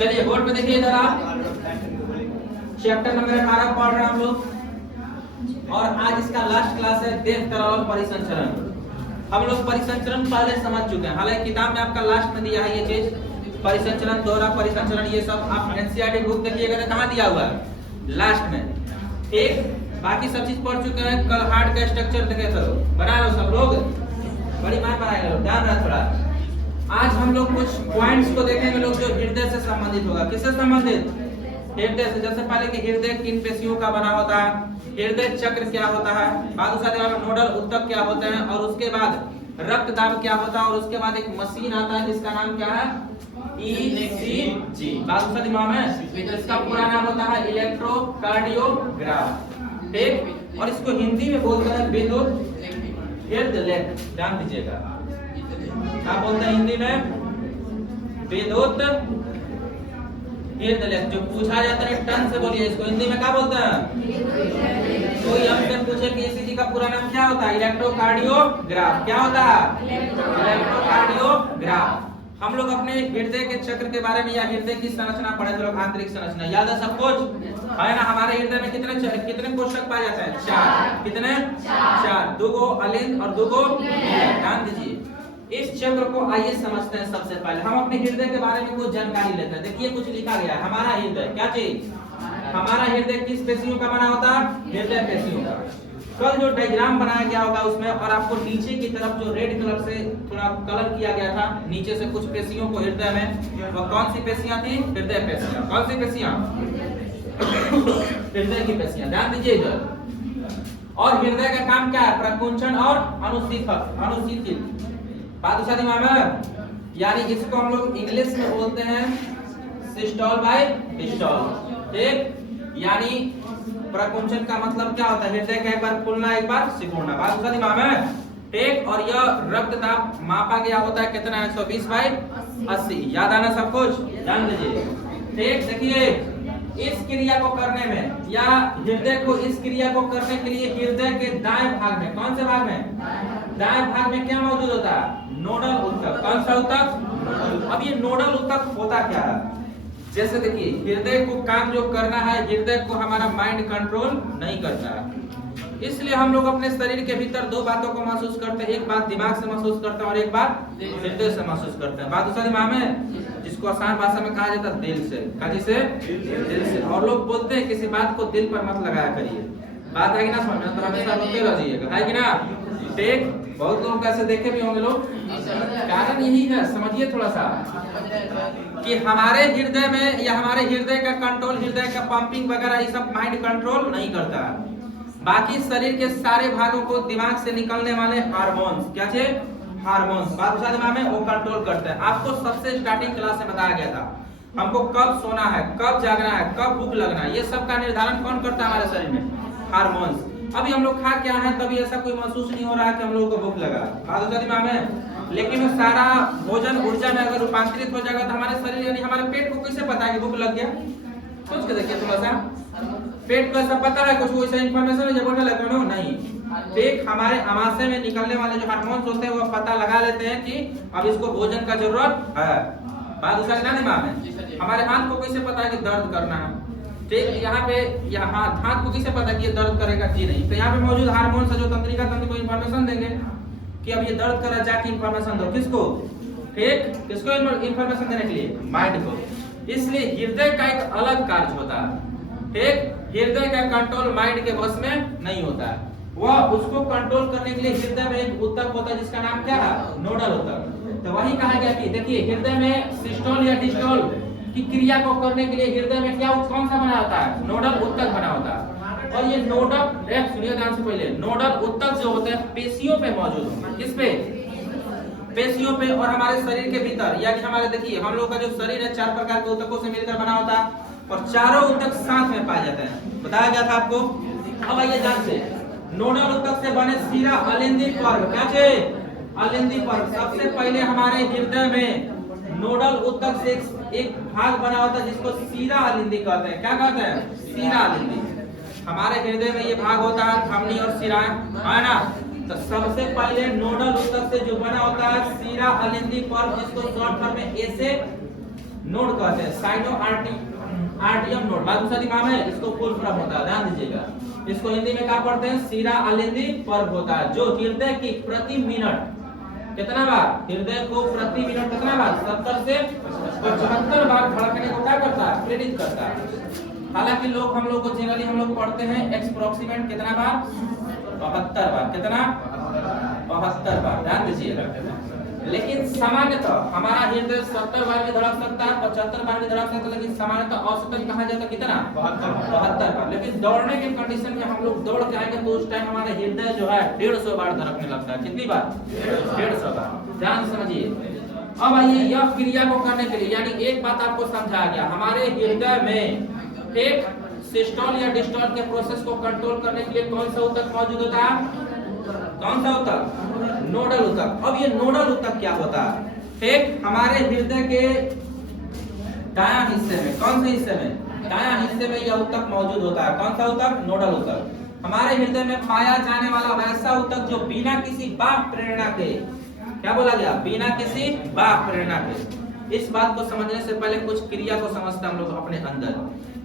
चलिए बोर्ड पे देखिए इधर आप चैप्टर नंबर 18 पढ़ रहे हैं हम लोग, और आज इसका लास्ट क्लास है देह तरल परिसंचरण। हम लोग परिसंचरण पहले समझ चुके हैं, हालांकि किताब में आपका लास्ट में दिया है ये चीज, परिसंचरण, दोहरा परिसंचरण, ये सब आप एनसीईआरटी बुक देखिएगा तो कहाँ दिया हुआ है, लास्ट में। ठीक, बाकी सब चीज पढ़ चुके हैं। कल हार्ट का स्ट्रक्चर देखे चलो, बना लो सब लोग, बड़ी बात बनाए लो, ध्यान रहा थोड़ा। आज हम लोग कुछ पॉइंट्स को देखेंगे लोग जो हृदय से संबंधित होगा। किससे संबंधित? हृदय से। जैसे पहले कि हृदय किन पेशियों का बना होता है, हृदय चक्र क्या होता है, बाद उसके बाद नोडल ऊतक क्या होते हैं, और उसके बाद रक्त दाब क्या होता है, और उसके बाद एक मशीन आता है जिसका नाम क्या है, ईसीजी। बात उसका दिमाग में, इसका पूरा नाम होता है इलेक्ट्रोकार्डियोग्राफ। ठीक, और इसको हिंदी में बोलते हैं विद्युत हृदयलेख। ध्यान दीजिएगा, क्या बोलते हैं हिंदी में? विद्युत हृदयलेख। जो पूछा जाता है टन से बोलिए, इसको हिंदी में क्या बोलते हैं? कोई हमसे पूछे कि ईसीजी का पूरा नाम क्या होता है, इलेक्ट्रोकार्डियोग्राफ। क्या होता है? इलेक्ट्रोकार्डियोग्राफ। हम लोग अपने हृदय के चक्र के बारे में या हृदय की संरचना पढ़े थे लोग, आंतरिक संरचना याद है सब कुछ है ना। हमारे हृदय में कितने कोशिका पाए जाते हैं? 4। कितने? 4। 2 अलिंद और 2 ध्यान दीजिए। इस चक्र को आइए समझते हैं। सबसे पहले हम अपने हृदय के बारे में कुछ जानकारी लेते हैं। देखिए कुछ लिखा गया है, हमारा हृदय क्या चीज, हमारा हृदय किस पेशियों का बना होता है? हृदय पेशियों का। कल जो डायग्राम बनाया गया होगा उसमें, और आपको नीचे की तरफ जो रेड कलर से थोड़ा कलर किया गया था, नीचे से कुछ पेशियों को हृदय में, वो कौन सी पेशियां थी? हृदय पेशियां। कौन सी पेशियां? हृदय की पेशियां। ध्यान दीजिए इधर। और हृदय का काम क्या है? प्रकुंचन और अनुशीथित। बात उसा दिमाग में, यानी इसको हम लोग इंग्लिश में बोलते हैं सिस्टोल बाय डिस्टोल। ठीक, यानी प्रकुंचन का मतलब क्या होता है? हृदय का एक बार फूलना एक बार सिकुड़ना। बात उसा दिमाग में। ठीक, और यह रक्त दाब मापा गया होता है कितना? 120/80। याद आना सब कुछ, ध्यान दीजिए। ठीक, देखिए इस क्रिया को करने में, या हृदय को इस क्रिया को करने के लिए हृदय के दाएं भाग में, कौन से भाग में? दाएं भाग में क्या मौजूद होता है? नोडल ऊतक। कौन सा ऊतक? अब ये नोडल ऊतक होता क्या है? जैसे देखिए हृदय को काम जो करना है, हृदय को हमारा माइंड कंट्रोल नहीं करता है। इसलिए हम लोग अपने शरीर के भीतर 2 बातों को महसूस करते हैं, एक बात दिमाग से महसूस करते हैं और एक बात हृदय से महसूस करते हैं। बात दूसरा दिमाग में, जिसको आसान भाषा में कहा जाता है दिल से। कहाँ से? दिल से। और लोग बोलते हैं किसी बात को दिल पर मत लगाया करिए। बात है कि ना, समझ में तो हमेशा रोते रह जाइएगा, है कि ना। ठीक, बहुत लोग ऐसे देखे भी होंगे लोग। कारण यही है, समझिए थोड़ा सा, कि हमारे हृदय में या हमारे हृदय का कंट्रोल, हृदय का पंपिंग वगैरह ये सब माइंड कंट्रोल नहीं करता। बाकी शरीर के सारे भागों को दिमाग से निकलने वाले हार्मोन्स, क्या थे? हार्मोन्स। बात उसा दिमाग में, वो कंट्रोल करते हैं। आपको सबसे स्टार्टिंग क्लास में बताया गया था हमको कब सोना है, कब जागना है, कब भूख लगना है, ये सब का निर्धारण कौन करता है हमारे शरीर में? हार्मोन्स। अभी हम लोग खा क्या है, तभी ऐसा कोई महसूस नहीं हो रहा है कि हम लोगों को भूख लगा। बात उसा दिमाग में, लेकिन वो सारा भोजन ऊर्जा में अगर रूपांतरित हो जाएगा तो हमारे शरीर यानी हमारे पेट को कैसे पता है कि भूख लग गया? सोच के देखिए थोड़ा सा। पेट को ऐसा पता है कुछ वैसा इंफॉर्मेशन है जब बोलने लगता है नहीं। ठीक, हमारे आमाशय में निकलने वाले जो हार्मोन्स होते हैं वो पता लगा लेते हैं कि अब इसको भोजन का जरूरत है। बात उसका क्या दिमाग में, हमारे हाथ को कैसे पता है कि दर्द करना है? ठीक, यहाँ पे यहाँ हाथ को कैसे पता कि ये दर्द करेगा कि नहीं? तो यहाँ पे मौजूद हार्मोन्स जो तंत्रिका तंत्र को इंफॉर्मेशन देंगे कि अब ये दर्द कर रहा है, जाके इंफॉर्मेशन दो। किसको? ठीक, किसको इंफॉर्मेशन देने के लिए? माइंड को। इसलिए हृदय का एक अलग कार्य होता है। ठीक, हृदय का कंट्रोल माइंड के बस में नहीं होता है। वह उसको कंट्रोल करने के लिए हृदय में एक ऊतक होता है जिसका नाम क्या है? नोडल ऊतक। तो वही कहा गया कि देखिए हृदय में सिस्टोल या डिस्टोल की क्रिया को करने के लिए हृदय में क्या कौन सा बना होता है? नोडल ऊतक बना होता है। और ये नोडल, सुनिए ध्यान से पहले, नोडल ऊतक जो होते हैं पेशियों पे मौजूद होते हैं। किस पे? पेशियों पे। और हमारे शरीर के भीतर, यानी हमारे देखिए हम लोग का जो शरीर है 4 प्रकार के ऊतकों से मिलकर बना होता है, और चारों ऊतक साथ में पाए जाते हैं। बताया गया था आपको। अब आइए ध्यान से, नोडल ऊतक से बने सीरा अलिंदी पर्व। क्या थे? अलिंदी पर्व। सबसे पहले हमारे हृदय में नोडल ऊतक से एक भाग बना होता है जिसको सीरा अलिंदी कहते हैं। क्या कहते हैं? सीरा अलिंदी। हमारे हृदय में ये भाग होता है धमनी और शिरा, है ना। तो सबसे पहले नोडल ऊतक से जो बना होता है सीरा अलिंदी पर्व, जिसको शॉर्ट फॉर्म में ए से नोड कहते हैं, साइनो आर्टियम नोड। बात दूसरा दिमाग में इसको फुल फॉर्म होता है, ध्यान दीजिएगा। इसको हिंदी में क्या पढ़ते हैं, सीरा अलिंदी पर्व होता है, जो हृदय की प्रति मिनट कितना बार, हृदय को प्रति मिनट कितना बार, 70 से 75 बार धड़कने को क्या करता है, प्रेरित करता है। हालांकि लोग हम लोग को जनरली हम लोग पढ़ते हैं एक्सप्रोक्सीमेट कितना बार, 72 बार, कितना 72 बार, ध्यान दीजिएगा। लेकिन सामान्यतः हमारा हृदय 70 बार भी धड़क सकता है, 75 बार भी धड़क सकता है, लेकिन सामान्यतः औसतन कहा जाता है कितना, 72 बार। लेकिन दौड़ने के कंडीशन में हम लोग दौड़ के आएंगे तो उस टाइम हमारा हृदय जो है 150 बार धड़कने लगता है। कितनी बार, 150 बार, ध्यान समझिए। अब आइए यह क्रिया को करने के लिए, यानी एक बात आपको समझा गया, हमारे हृदय में एक सिस्टोल या डिस्टोल के प्रोसेस को कंट्रोल करने के लिए कौन सा ऊतक मौजूद होता है, कौन सा ऊतक, नोडल ऊतक। अब ये नोडल ऊतक क्या होता है, एक हमारे हृदय के दायां हिस्से में, कौन से हिस्से में, दायां हिस्से में यह ऊतक मौजूद होता है। कौन सा ऊतक, नोडल ऊतक। हमारे हृदय में पाया जाने वाला वैसा ऊतक जो बिना किसी बाह्य प्रेरणा के, क्या बोला गया, बिना किसी बाह्य प्रेरणा के। इस बात को समझने से पहले कुछ क्रिया को समझते हैं हम लोग अपने अंदर।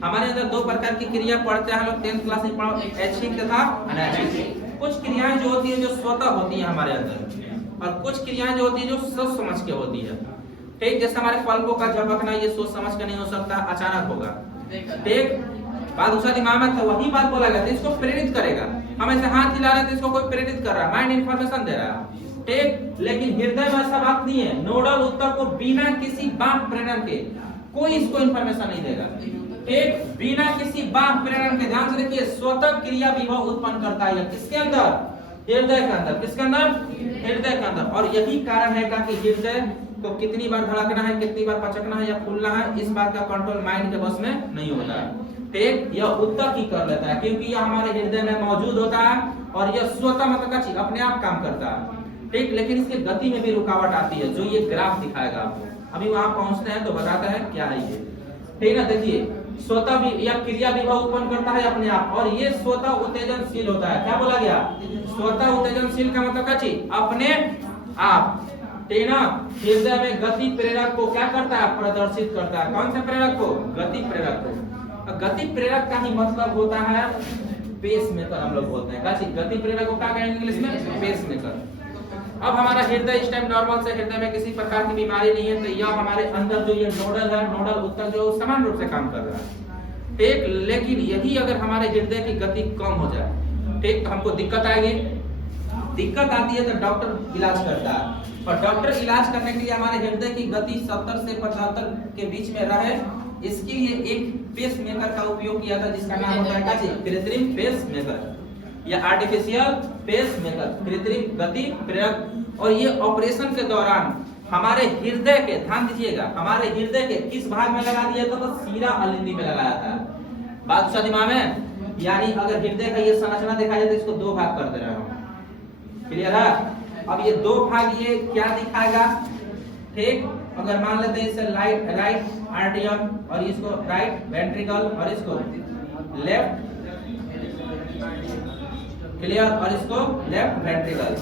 हमारे अंदर दो प्रकार की क्रिया पढ़ते हैं हम लोग 10th क्लास में पढ़ा, ऐच्छिक तथा अनैच्छिक। कुछ क्रियाएं जो होती है जो स्वतः होती है हमारे अंदर, और कुछ क्रियाएं जो होती है जो सोच समझ के होती है। ठीक, जैसे हमारे पलकों का झपकना, ये सोच समझ के नहीं हो सकता, अचानक होगा। ठीक, बात दूसरा दिमाग में था, वही बात बोला गया था, इसको प्रेरित करेगा। हम ऐसे हाथ हिला रहे हैं तो इसको कोई प्रेरित कर रहा है, माइंड इंफॉर्मेशन दे रहा है। ठीक, लेकिन हृदय में ऐसा बात नहीं है, नोडल ऊतक को बिना किसी बाह्य प्रेरणा के कोई इसको इंफॉर्मेशन नहीं देगा। एक बिना किसी बाह्य प्रेरणा के, ध्यान से देखिए, स्वतः क्रिया विभव उत्पन्न करता है किसके अंदर, हृदय के अंदर। किसके अंदर, हृदय के अंदर। और यही कारण है कि हृदय को कितनी बार धड़कना है, कितनी बार पचकना है या फूलना है, इस बात का कंट्रोल माइंड के बस में नहीं होता है। ठीक, यह ऊतक ही कर लेता है, क्योंकि यह हमारे हृदय में मौजूद होता है और यह स्वतः मतलब अपने आप काम करता है। ठीक, लेकिन इसकी गति में भी रुकावट आती है, जो ये ग्राफ दिखाएगा आपको। अभी वहां पहुंचते हैं तो बताते हैं क्या है ये। ठीक है, देखिए, स्वतः भी यह क्रिया विभव उत्पन्न करता है अपने आप, और ये स्वतः उत्तेजनशील होता है। क्या बोला गया, स्वतः उत्तेजनशील का मतलब क्या चीज, अपने आप। ठीक ना, हृदय में गति प्रेरक को क्या करता है, प्रदर्शित करता है। कौन से प्रेरक को, गति प्रेरक को। गति प्रेरक का ही मतलब होता है पेस मेकर, हम लोग बोलते हैं। क्या चीज, गति प्रेरक को क्या कहेंगे इंग्लिश में, पेस मेकर। अब हमारा हृदय इस टाइम नॉर्मल से, हृदय में किसी प्रकार की बीमारी नहीं है, तो यह हमारे अंदर जो ये नोडल है, नोडल ऊतक जो समान रूप से काम कर रहा है। ठीक, लेकिन यही अगर हमारे हृदय की गति कम हो जाए, ठीक, तो हमको दिक्कत आएगी। दिक्कत आती है तो डॉक्टर इलाज करता है, और डॉक्टर इलाज करने के लिए हमारे हृदय की गति 70 से 75 के बीच में रहे, इसके लिए एक पेस मेकर का उपयोग किया था, जिसका नाम होता है क्या चीज, कृत्रिम पेस मेकर या आर्टिफिशियल पेस मेकर, कृत्रिम गति प्रेरक। और ये ऑपरेशन के दौरान हमारे हृदय के, ध्यान दीजिएगा, हमारे हृदय के किस भाग में लगा दिया था, तो सीरा अलिंदी में लगाया था। बात सा दिमाग में, यानी अगर हृदय का ये संरचना देखा जाए तो इसको दो भाग कर दे रहा हूं। क्लियर है। अब ये दो भाग ये क्या दिखाएगा, ठीक, अगर मान लेते हैं इसे राइट आर्टियम और इसको राइट वेंट्रिकल और इसको लेफ्ट, क्लियर, और इसको लेफ्ट वेंट्रिकल।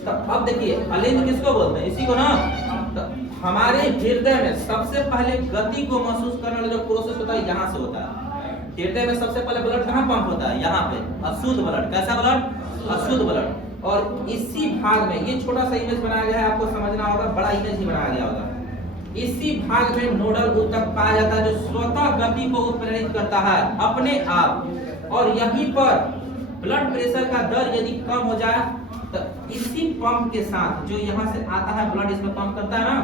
तो अब देखिए अलिंद किसको बोलते हैं, इसी को ना। तो हमारे हृदय में सबसे पहले गति को महसूस करने वाला जो प्रोसेस होता है यहाँ से होता है। हृदय में सबसे पहले ब्लड कहाँ पंप होता है, यहाँ पे, अशुद्ध ब्लड। कैसा ब्लड, अशुद्ध ब्लड। और इसी भाग में, ये छोटा सा इमेज बनाया गया है, आपको समझना होगा, बड़ा इमेज ही बनाया गया होगा। इसी भाग में नोडल ऊतक पाया जाता है, जो स्वतः गति को उत्प्रेरित करता है अपने आप। और यहीं पर ब्लड प्रेशर का दर यदि कम हो जाए तो इसी पंप के साथ, जो यहाँ से आता है ब्लड इसमें पंप करता है ना,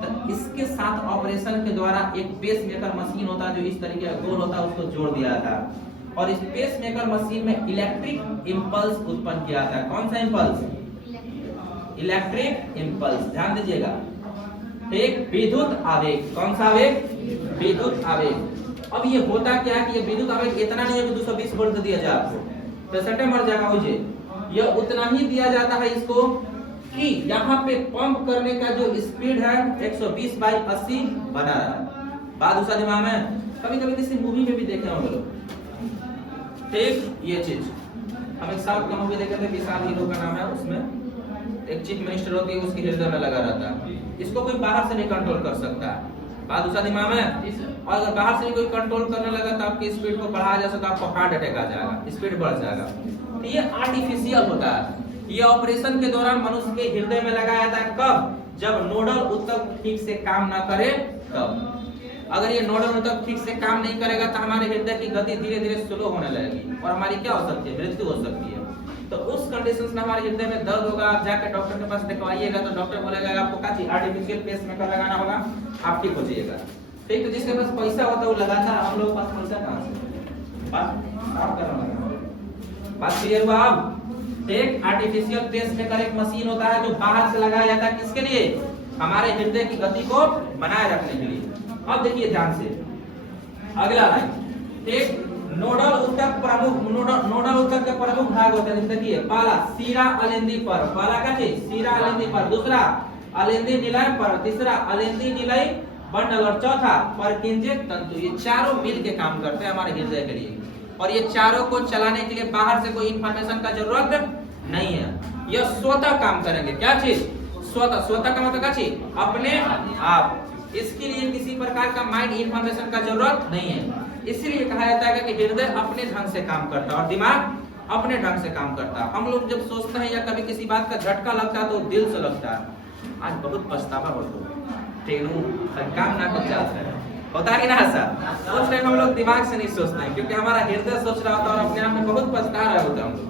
तो इसके साथ ऑपरेशन के द्वारा एक पेस मेकर मशीन होता है, जो इस तरीके का गोल होता है, उसको जोड़ दिया जाता है। और इस पेस मेकर मशीन में इलेक्ट्रिक इंपल्स उत्पन्न किया जाता है। कौन सा इंपल्स, इलेक्ट्रिक इंपल्स, ध्यान दीजिएगा। एक विद्युत आवेग, कौन सा आवेग, विद्युत आवेग। अब ये होता क्या है कि ये विद्युत आवेग इतना नहीं है कि 220 वोल्ट दिया जाए आपको, पेशेंट मर जाएगा मुझे। यह उतना ही दिया जाता है इसको कि यहाँ पे पंप करने का जो स्पीड है 120/80 बना रहा है। बात दूसरा दिमाग में, कभी कभी किसी मूवी में भी देखे होंगे लोग। ठीक, ये चीज हम एक साउथ का मूवी देखे थे, विशाल हीरो का नाम है, उसमें एक चीफ मिनिस्टर होती है, उसकी हृदय में लगा रहता है। इसको कोई बाहर से नहीं कंट्रोल कर सकता है। बात दूसरा दिमाग में। और अगर बाहर से कोई कंट्रोल करने लगा तो आपकी स्पीड को बढ़ाया जा सकता है, आपको हार्ट अटैक आ जाएगा, स्पीड बढ़ जाएगा। तो ये आर्टिफिशियल होता है। ये ऑपरेशन के दौरान मनुष्य के हृदय में लगाया जाता है कब? जब नोडल ऊतक ठीक से काम ना करे तब। अगर ये नोडल ऊतक ठीक से काम नहीं करेगा तो हमारे हृदय की गति धीरे धीरे स्लो होने लगेगी और हमारी क्या हो सकती है? मृत्यु हो सकती है। तो उस कंडीशन में हमारे हृदय में दर्द होगा, आप जाकर डॉक्टर के पास दिखवाइएगा तो डॉक्टर बोलेगा आपको क्या चाहिए? आर्टिफिशियल पेसमेकर लगाना होगा, आप ठीक हो जाइएगा। ठीक, तो जिसके पास पैसा होता है वो लगाता है, हम लोग पास पैसा कहाँ से? बात क्लियर हुआ? अब एक आर्टिफिशियल पेसमेकर एक मशीन होता है जो बाहर से लगाया जाता है, किसके लिए? हमारे हृदय की गति को बनाए रखने के लिए। अब देखिए ध्यान से अगला लाइन, एक नोडल ऊतक प्रमुख, नोडल ऊतक के प्रमुख भाग होते हैं। देखिए पहला सीरा अलिंदी पर, पहला क्या चीज? सीरा अलिंदी पर, दूसरा अलिंदी निलय पर, तीसरा अलिंदी निलय बंडल और चौथा परकिंजे तंतु। ये चारों मिल के काम करते हैं हमारे हृदय के लिए और ये चारों को चलाने के लिए बाहर से कोई इंफॉर्मेशन का जरूरत नहीं है, यह स्वतः काम करेंगे। क्या चीज? स्वतः। स्वतः का मतलब क्या चीज? अपने आप। इसके लिए किसी प्रकार का माइंड इंफॉर्मेशन का जरूरत नहीं है। इसीलिए कहा जाता है कि हृदय अपने ढंग से काम करता है और दिमाग अपने ढंग से काम करता है। हम लोग जब सोचते हैं या कभी किसी बात का झटका लगता है तो दिल से लगता है। आज बहुत पछतावा होता है, काम ना कुछ जाता है, होता है कि ना? ऐसा सोच रहे हम लोग दिमाग से नहीं सोचते हैं क्योंकि हमारा हृदय सोच रहा होता है और अपने आप में बहुत पछता रहा होता है हम लोग।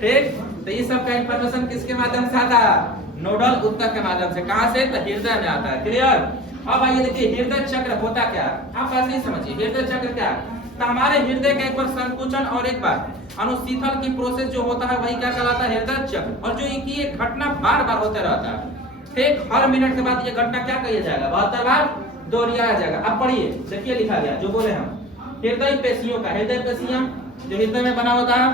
ठीक, तो ये सब का इंफॉर्मेशन किसके माध्यम से आता है? नोडल ऊतक के माध्यम से। कहां से? तो हृदय में आता है। क्लियर? अब आइए देखिए हृदय चक्र होता क्या है, आप ऐसे ही समझिए। हृदय चक्र क्या है? तो हमारे हृदय का एक बार संकुचन और एक बार अनुशीतल की प्रोसेस जो होता है वही क्या कहलाता है? हृदय चक्र। और जो ये घटना बार बार होता रहता है, ठीक, हर मिनट के बाद ये घटना क्या कही जाएगा? 72 बार दोहराया जाएगा। अब पढ़िए, देखिए लिखा गया जो बोले हम हृदय पेशियों का, हृदय पेशियां जो हृदय में बना होता है,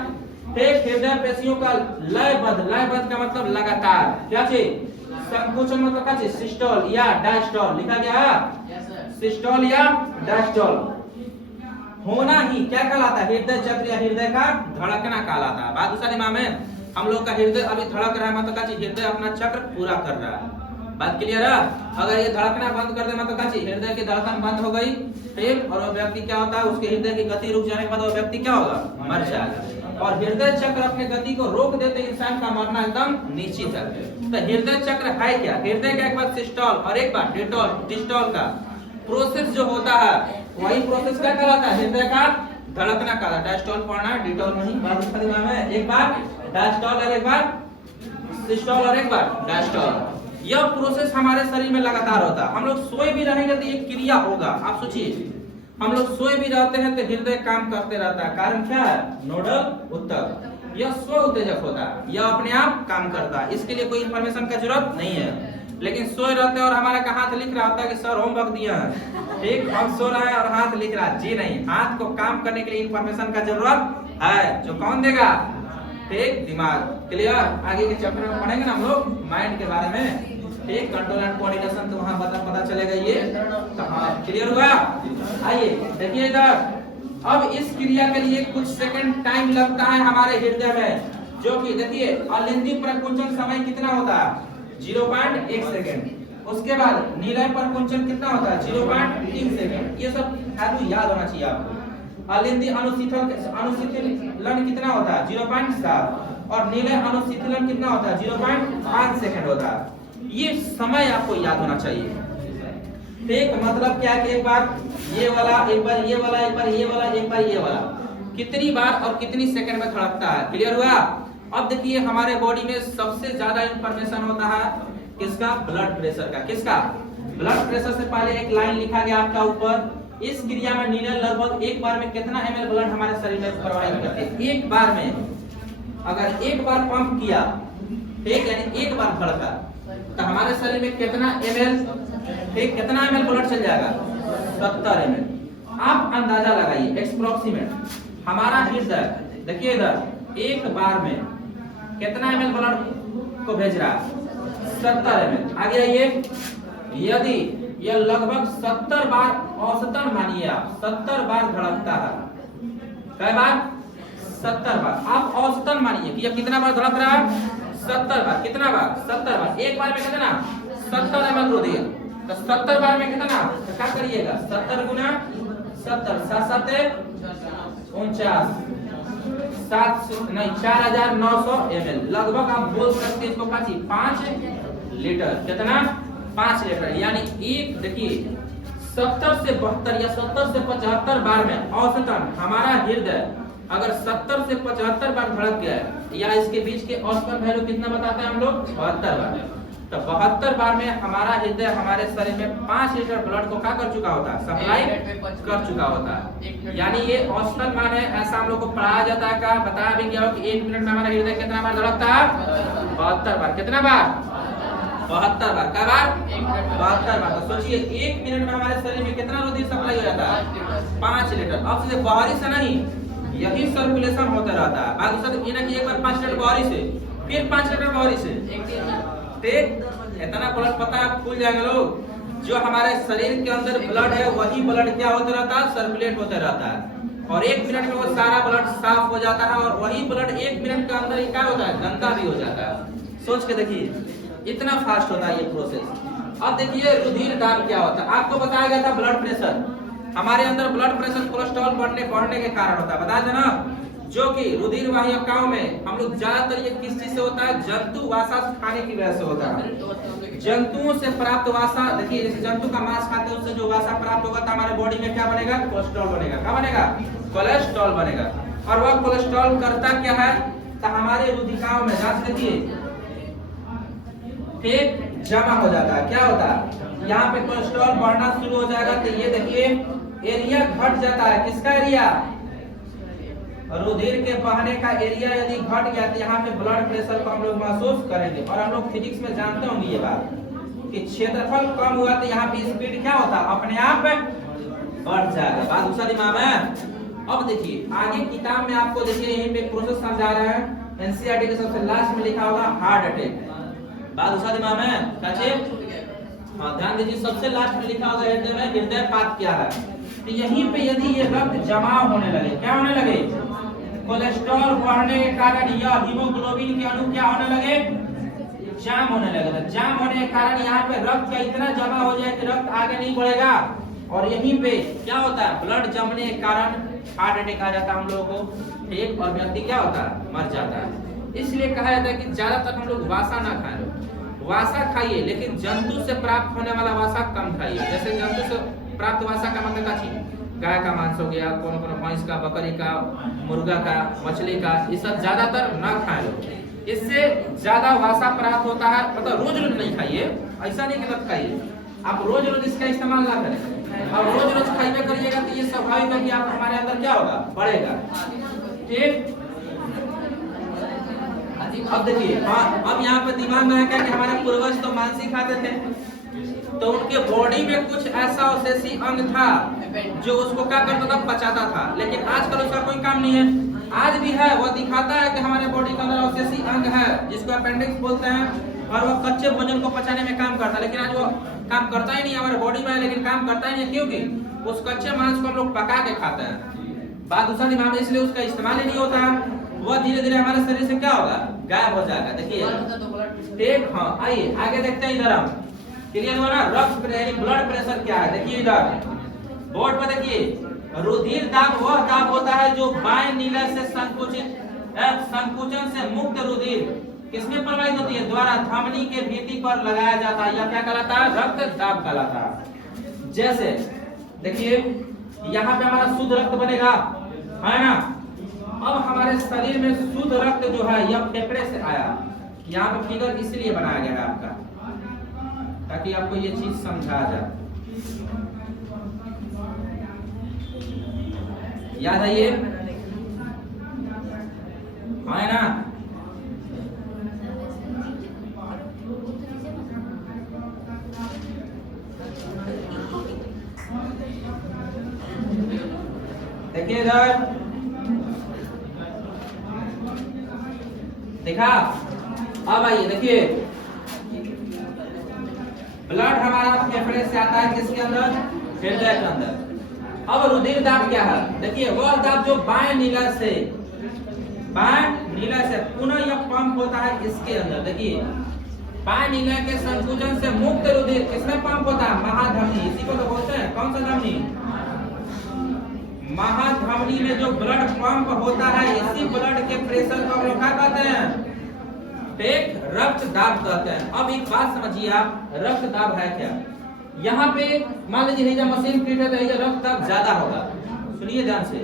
ठीक, हृदय पेशियों का लयबद्ध, लयबद्ध का मतलब लगातार, क्या चीज? संकुचन मतलब क्या चीज? सिस्टोल या डायस्टोल। लिखा गया है सिस्टोल या डायस्टोल होना ही क्या कहलाता है? हृदय चक्र या हृदय का धड़कना कहलाता है। बात दूसरा दिमाग में, हम लोग का हृदय अभी धड़क रहा है मतलब क्या चीज? हृदय अपना चक्र पूरा कर रहा है। बात क्लियर है? अगर ये धड़कना बंद कर दे मतलब क्या चीज? हृदय की धड़कन बंद हो गई, ठीक, और वो व्यक्ति क्या होता है? उसके हृदय की गति रुक जाने के बाद वो व्यक्ति क्या होगा? मर जाएगा। और हृदय चक्र अपने गति को रोक देते इंसान का मरना एकदम निश्चित है। तो हृदय चक्र है क्या? हृदय का एक बार सिस्टोल और एक बार डिस्टोल का प्रोसेस जो होता है वही प्रोसेस क्या कहलाता है? हृदय का धड़कना कहलाता है। डायस्टोल पढ़ना, डिटोल नहीं। बात दिमाग में, एक बार डायस्टोल और एक बार सिस्टोल और एक बार डायस्टोल। यह प्रोसेस हमारे शरीर में लगातार होता है। हम लोग सोए भी रहेंगे तो एक क्रिया होगा। आप सोचिए, हम लोग सोए भी रहते हैं तो हृदय काम करते रहता है। कारण क्या है? नोडल ऊतक। यह स्व उत्तेजक होता है, यह अपने आप काम करता है, इसके लिए कोई इंफॉर्मेशन का जरूरत नहीं है। लेकिन सोए रहते हैं और हमारा का हाथ लिख रहा होता है कि सर होमवर्क दिया है, ठीक, हम सो रहे हैं और हाथ लिख रहा है। जी नहीं, हाथ को काम करने के लिए इंफॉर्मेशन का जरूरत है, जो कौन देगा? ठीक, दिमाग। क्लियर? आगे के चैप्टर में पढ़ेंगे ना हम लोग माइंड के बारे में, ठीक, कंट्रोल एंड कोऑर्डिनेशन, तो वहां पता चलेगा ये। हाँ, क्लियर हुआ? आइए देखिए इधर। अब इस क्रिया के लिए कुछ सेकंड टाइम लगता है हमारे हृदय में, जो कि देखिए अलिंदी प्रकुंचन समय कितना होता है? 0.1 सेकंड। उसके बाद निलय प्रकुंचन कितना होता है? 0.3 सेकंड। ये सब वैल्यू याद होना चाहिए आपको। अलिंदी अनुशीतलन कितना होता है? 0.7। और निलय अनुशीतलन कितना होता है? 0.5 सेकंड होता है। ये समय आपको याद होना चाहिए। ठीक, मतलब क्या कि एक बार ये वाला, एक बार ये वाला, एक बार ये वाला, एक बार ये वाला, कितनी बार और कितनी सेकंड में धड़कता है। क्लियर हुआ? अब देखिए हमारे बॉडी में सबसे ज्यादा इंफॉर्मेशन होता है किसका? ब्लड प्रेशर का। किसका? ब्लड प्रेशर से पहले एक लाइन लिखा गया आपका ऊपर। इस क्रिया में नीले लगभग एक बार में कितना ml ब्लड हमारे शरीर में प्रवाहित करते हैं? एक बार में अगर एक बार पंप किया, ठीक, यानी एक बार धड़का, तो हमारे शरीर में कितना ml, ठीक, कितना ml ब्लड चल जाएगा? 70 ml। आप अंदाजा लगाइए, एक्सप्रोक्सीमेट हमारा हृदय देखिए इधर एक बार में कितना ml ब्लड को भेज रहा है? 70 ml। आगे आइए, यदि यह लगभग 70 बार औसतन मानिए आप 70 बार धड़कता है, कई बार? 70 बार। आप औसतन मानिए कि यह कितना बार धड़क रहा है? 70 बार। कितना बार? 70 बार। एक बार में कितना? 70 ml को दिया, तो 70 बार में कितना, तो क्या करिएगा 70 गुना 70, 7 49, 4900 ml लगभग आप बोल सकते हैं इसको 5 लीटर। कितना, 5 लीटर। यानी एक देखिए 70 से 72 या 70 से 75 बार में औसतन हमारा हृदय अगर 70 से 75 बार धड़क गया है या इसके बीच के औसतन वैल्यू कितना बताते हैं हम लोग, 72 बार। तो 72 बार में हमारा हृदय हमारे शरीर में 5 लीटर ब्लड को क्या कर चुका होता है, सप्लाई कर चुका होता है। यानी ये औसतन मान है, ऐसा हम लोग को पढ़ाया जाता है। का बताया भी गया हो कि 1 मिनट में हमारा हृदय कितना बार धड़कता है, 72 बार। कितना बार, 72 बार। क्या बार, 72 बार। तो सोचिए 1 मिनट में हमारे शरीर में कितना रुधिर सप्लाई हो जाता है, 5 लीटर। अब से बाहरी से नहीं, यही सर्कुलेशन होता रहता है। बाकी सब ये ना कि एक बार 5 लीटर बाहरी से, फिर 5 लीटर बाहरी से, ठीक इतना ब्लड पता है फूल जाएंगे लोग। जो हमारे शरीर के अंदर ब्लड है वही ब्लड क्या होता रहता है, सर्कुलेट होता रहता है। और 1 मिनट में वो सारा ब्लड साफ हो जाता है और वही ब्लड 1 मिनट के अंदर ही क्या होता है, गंदा भी हो जाता है। सोच के देखिए इतना फास्ट होता है ये प्रोसेस। अब देखिए रुधिर दाब क्या होता है। आपको बताया गया था ब्लड प्रेशर, हमारे अंदर ब्लड प्रेशर कोलेस्ट्रॉल बढ़ने के कारण होता है, बताया था ना। जो कि रुधिर वाहिकाओं में हम लोग ज्यादातर ये किस चीज से होता है, जंतु वासा खाने की वजह से होता है। जंतुओं से प्राप्त वासा, देखिए जैसे जंतु का मांस खाते हैं उससे जो वासा प्राप्त होगा तो हमारे बॉडी में क्या बनेगा, कोलेस्ट्रॉल बनेगा। क्या बनेगा, कोलेस्ट्रॉल बनेगा। और वह कोलेस्ट्रॉल करता क्या है, तो हमारे रुधिकाओं में जांच देखिए ठीक जमा हो जाता है। क्या होता है, यहाँ पे कोलेस्ट्रॉल बढ़ना शुरू हो जाएगा तो ये देखिए एरिया घट जाता है। किसका एरिया, रुधिर के बहने का एरिया यदि घट गया तो यहाँ पे ब्लड प्रेशर को हम लोग महसूस करेंगे। और हम लोग फिजिक्स में जानते होंगे ये बात कि क्षेत्रफल कम हुआ तो यहाँ पे स्पीड क्या होता है, अपने आप बढ़ जाएगा। बात दूसरा दिमाग में। अब देखिए आगे किताब में आपको देखिए यहीं पे प्रोसेस समझा रहे हैं। एनसीईआरटी के सबसे लास्ट में लिखा होगा हार्ट अटैक। बात दूसरा दिमाग में कैसे, हाँ ध्यान दीजिए सबसे लास्ट में लिखा होगा हृदय में हृदयपात क्या है। तो यहीं पे यदि ये रक्त जमाव होने लगे, क्या होने लगे, कोलेस्ट्रॉल बढ़ने के कारण या हीमोग्लोबिन के अणु क्या होने लगे, जाम होने लगे। जाम होने के कारण यहाँ पे रक्त का इतना जमा हो जाए कि रक्त आगे नहीं बढ़ेगा और यहीं पे क्या होता है, ब्लड जमने के कारण हार्ट अटैक आ जाता है हम लोगों को, ठीक। और व्यक्ति क्या होता है, मर जाता है। इसलिए कहा जाता है कि ज्यादातर हम लोग वासा ना खाएं, वासा खाइए लेकिन जंतु से प्राप्त होने वाला वासा कम खाइए। जैसे जंतु से प्राप्त वासा का मतलब क्या चीज, गाय का मांस हो गया, कोनो भैंस का, बकरी का, मुर्गा का, मछली का, ये सब ज्यादातर ना खाएं लोग। इससे ज्यादा वासा प्राप्त होता है। मतलब रोज रोज नहीं खाइए, ऐसा नहीं कि मत खाइए, आप रोज रोज इसका इस्तेमाल ना करें। अब रोज रोज खाइए करिएगा तो ये स्वाभाविक है कि आप हमारे अंदर क्या होगा, बढ़ेगा, ठीक। अब देखिए हाँ, अब यहाँ पे दिमाग में है क्या कि हमारे पूर्वज तो मांस ही खाते थे, तो उनके बॉडी में कुछ ऐसा अवशेषी अंग था जो उसको क्या करता था, पचाता था। लेकिन आजकल उसका कोई काम नहीं है। आज भी है, वो दिखाता है कि हमारे बॉडी के अंदर अवशेषी अंग है जिसको अपेंडिक्स बोलते हैं और वो कच्चे भोजन को पचाने में काम करता है। लेकिन आज वो काम करता ही नहीं, हमारे बॉडी में है लेकिन काम करता ही नहीं, क्योंकि उस कच्चे मांस को हम लोग पका के खाते हैं। बात दूसरा दिमाग में, इसलिए उसका इस्तेमाल ही नहीं होता है। वह धीरे धीरे हमारे शरीर से क्या होगा, गायब हो जाएगा। देखिए ठीक, हाँ आइए आगे देखते हैं। इधर हम क्लियर हुआ ना, रक्त ब्लड प्रेशर क्या है। देखिए इधर बोर्ड पर देखिए, रुधिर दाब वह दाब होता है जो बाएं नीला से संकुचन से मुक्त रुधिर किसमें प्रवाहित होती है, द्वारा धमनी के भित्ति पर लगाया जाता है। यह क्या कहलाता है, रक्त दाब कहलाता है। जैसे देखिए यहाँ पे हमारा शुद्ध रक्त बनेगा, है ना। अब हमारे शरीर में शुद्ध रक्त जो है यह फेफड़े से आया। यहाँ पे फिगर इसलिए बनाया गया है आपका, ताकि आपको ये चीज समझा जाए। याद आइए, है ना। देखिए इधर देखा। अब आइए देखिए, ब्लड हमारा फेफड़े से आता है किसके अंदर, हृदय के अंदर। अब रुधिर दाब क्या है, देखिए वह दाब जो बाएं नीला से पुनः यह पंप होता है इसके अंदर। देखिए पानिलय के संकुचन से मुक्त रुधिर किसमें पंप होता है? महाधमनी। इसी को तो बोलते हैं कौन सा धमनी? महाधमनी में जो ब्लड पंप होता है, इसी ब्लड के प्रेशर को हम लोग क्या कहते हैं? ठीक, रक्त दाब कहते हैं। अब एक बात समझिए आप, रक्त दाब है क्या? यहाँ पे मान लीजिए ये मशीन फिट है तो ये रक्त दाब ज्यादा होगा, सुनिए ध्यान से।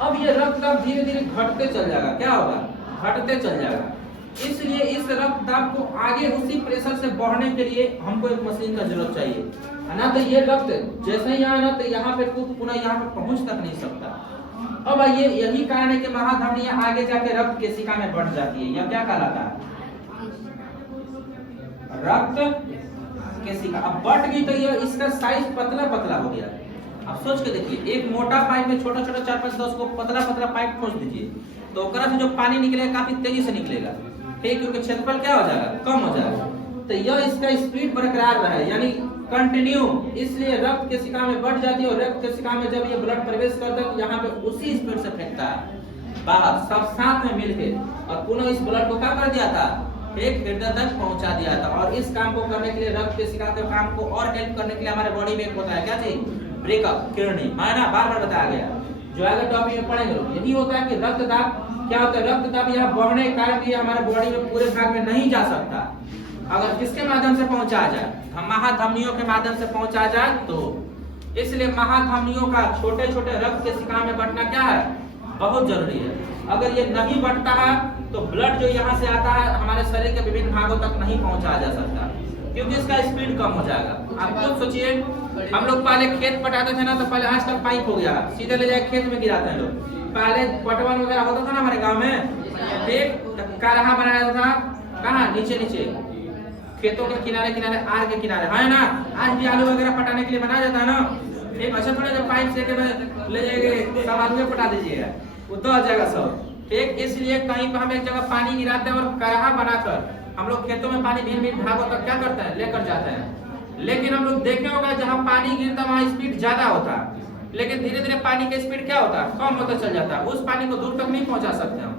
अब ये रक्त दाब धीरे धीरे घटते चल जाएगा, क्या होगा? घटते चल जाएगा। इसलिए इस रक्त दाब को आगे उसी प्रेशर से बढ़ने के लिए हमको एक मशीन का जरूरत चाहिए, ना तो ये रक्त जैसे ही आना तो यहाँ पे पुनः यहाँ पे पहुंच तक नहीं सकता। अब ये यही कारण है कि महाधमनियां आगे जाके रक्त केशिका में बढ़ जाती है। यह क्या कहलाता है? रक्त केशिका। अब बढ़ गई तो ये इसका साइज पतला पतला हो गया। अब सोच के देखिए, एक मोटा पाइप में छोटा छोटा 4 5 10 को पतला पतला पाइप खोज दीजिए तो ओकरा से जो पानी निकलेगा काफी तेजी से निकलेगा, ठीक, क्योंकि क्षेत्रफल क्या हो जाएगा? कम हो जाएगा। तो यह इसका स्पीड बरकरार रहे, यानी कंटिन्यू, इसलिए रक्त केशिका में बढ़ जाती है और रक्त केशिका में जब ये ब्लड प्रवेश करता है यहाँ पे उसी स्पीड से फेंकता है बाहर, सब साथ में मिलके, और पुनः इस ब्लड को क्या कर दिया था? एक हृदय तक पहुंचा दिया था। और इस काम को करने के लिए, रक्त केशिका के काम को और हेल्प करने के लिए हमारे बॉडी में एक होता है, क्या चीज? ब्रेकअप किडनी, माना बार बार बताया गया, जो आगे टॉपिक में पढ़ेंगे। यही होता है कि रक्त दाब क्या होता है? रक्त दाब यहाँ बढ़ने के कारण भी हमारे बॉडी में पूरे भाग में नहीं जा सकता। अगर किसके माध्यम से पहुंचा जाए? हम महाधमनियों के माध्यम से पहुंचा जाए तो। इसलिए महाधमनियों का छोटे छोटे रक्त केशिका में बढ़ना क्या है? बहुत जरूरी है। अगर ये नहीं बढ़ता है तो ब्लड जो यहाँ से आता है हमारे शरीर के विभिन्न भागों तक नहीं पहुंचाया जा सकता, क्योंकि इसका स्पीड कम हो जाएगा। आप खुद सोचिए, हम लोग पहले खेत पटाते थे ना, तो पहले आज तक पाइप हो गया, सीधे ले जाके खेत में गिराते हैं लोग। पहले पटवन वगैरह होता था ना हमारे गांव में, एक कारहा बनाया था, कहाँ? नीचे नीचे खेतों के किनारे किनारे, आर के किनारे, है ना? आज भी आलू वगैरह पटाने के लिए बनाया जाता है ना। एक अच्छा थोड़ा जब पाइप से के ले जाएंगे सब आलू पटा दीजिएगा, वो तो आ जाएगा सब, ठीक। इसलिए कहीं पर हम एक जगह पानी गिराते हैं और करहा बनाकर हम लोग खेतों में पानी भिन्न भिन्न भागों तक क्या करते हैं? लेकर जाते हैं। लेकिन हम लोग देखे होगा जहाँ पानी गिरता वहाँ स्पीड ज्यादा होता है, लेकिन धीरे धीरे पानी का स्पीड क्या होता है? कम होता चल जाता है। उस पानी को दूर तक नहीं पहुंचा सकते हम।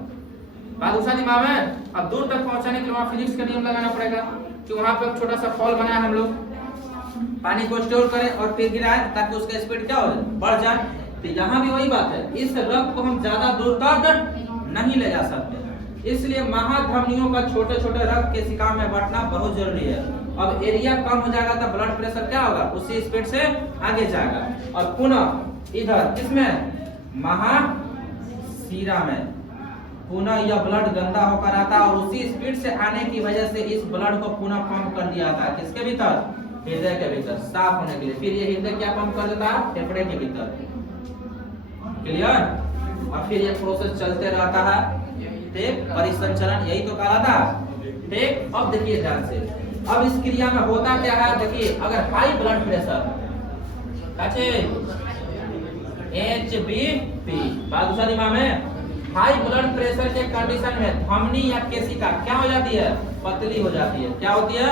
बात दूसरा दिमाग में, अब दूर तक पहुंचाने के लिए वहाँ फिजिक्स का नियम लगाना पड़ेगा कि वहाँ पे छोटा सा फॉल बनाया हम लोग, पानी को स्टोर करें और फिर गिराएं ताकि उसका स्पीड क्या हो? बढ़ जाए। तो यहाँ भी वही बात है, इस रक्त को हम ज्यादा दूर तक नहीं ले जा सकते, इसलिए महाधमनियों का छोटे छोटे रक्त केशिका में बढ़ना बहुत जरूरी है। अब एरिया कम हो जाएगा तो ब्लड प्रेशर क्या होगा? उसी स्पीड से आगे जाएगा। और पुनः इधर किसमें? महाशिरा में पुनः यह ब्लड गंदा होकर आता है और उसी स्पीड से आने की वजह से इस ब्लड को पुनः पंप कर दिया जाता है। किसके भीतर? हृदय के भीतर, साफ होने के लिए। फिर ये हृदय क्या पंप कर देता है? फेफड़े के भीतर। क्लियर? और फिर ये प्रोसेस चलते रहता है, ठीक, परिसंचरण, यही तो कहलाता है, ठीक। अब देखिए ध्यान से, अब इस क्रिया में होता क्या है? देखिए, अगर हाई ब्लड प्रेशर HBP, बात दूसरा दिमाग में, हाई ब्लड प्रेशर के कंडीशन में धमनी या केशिका क्या हो जाती है? पतली हो जाती है। क्या होती है?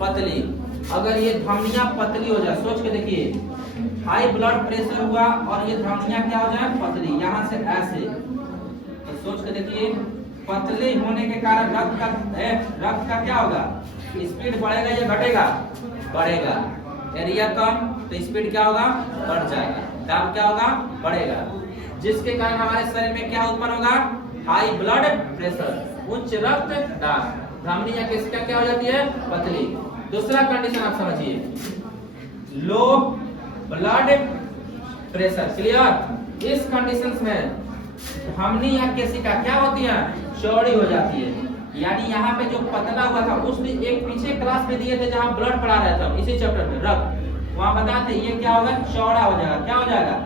पतली। अगर ये धमनियां पतली हो जाए, सोच के देखिए, हाई ब्लड प्रेशर हुआ और ये धमनियां क्या हो जाए? पतली, यहाँ से ऐसे, तो सोच के देखिए, पतले होने के कारण रक्त का क्या होगा? स्पीड बढ़ेगा या घटेगा? बढ़ेगा। एरिया कम तो स्पीड क्या होगा? बढ़ जाएगा। दाब क्या होगा? बढ़ेगा, जिसके कारण हमारे शरीर में क्या उत्पन्न होगा? हाई ब्लड प्रेशर, उच्च रक्त दाब। धमनी या केशिका क्या हो जाती है? पतली। दूसरा कंडीशन आप समझिए, लो ब्लड प्रेशर। क्लियर? इस कंडीशन में धमनी या केशिका क्या होती है? चौड़ी हो जाती है। यानी यहाँ पे जो पतला हुआ था, उसने एक पीछे क्लास में दिए थे जहाँ ब्लड पढ़ा रहा था, इसी चैप्टर में रक्त, वहाँ बताते ये क्या होगा? चौड़ा हो जाएगा। क्या हो जाएगा?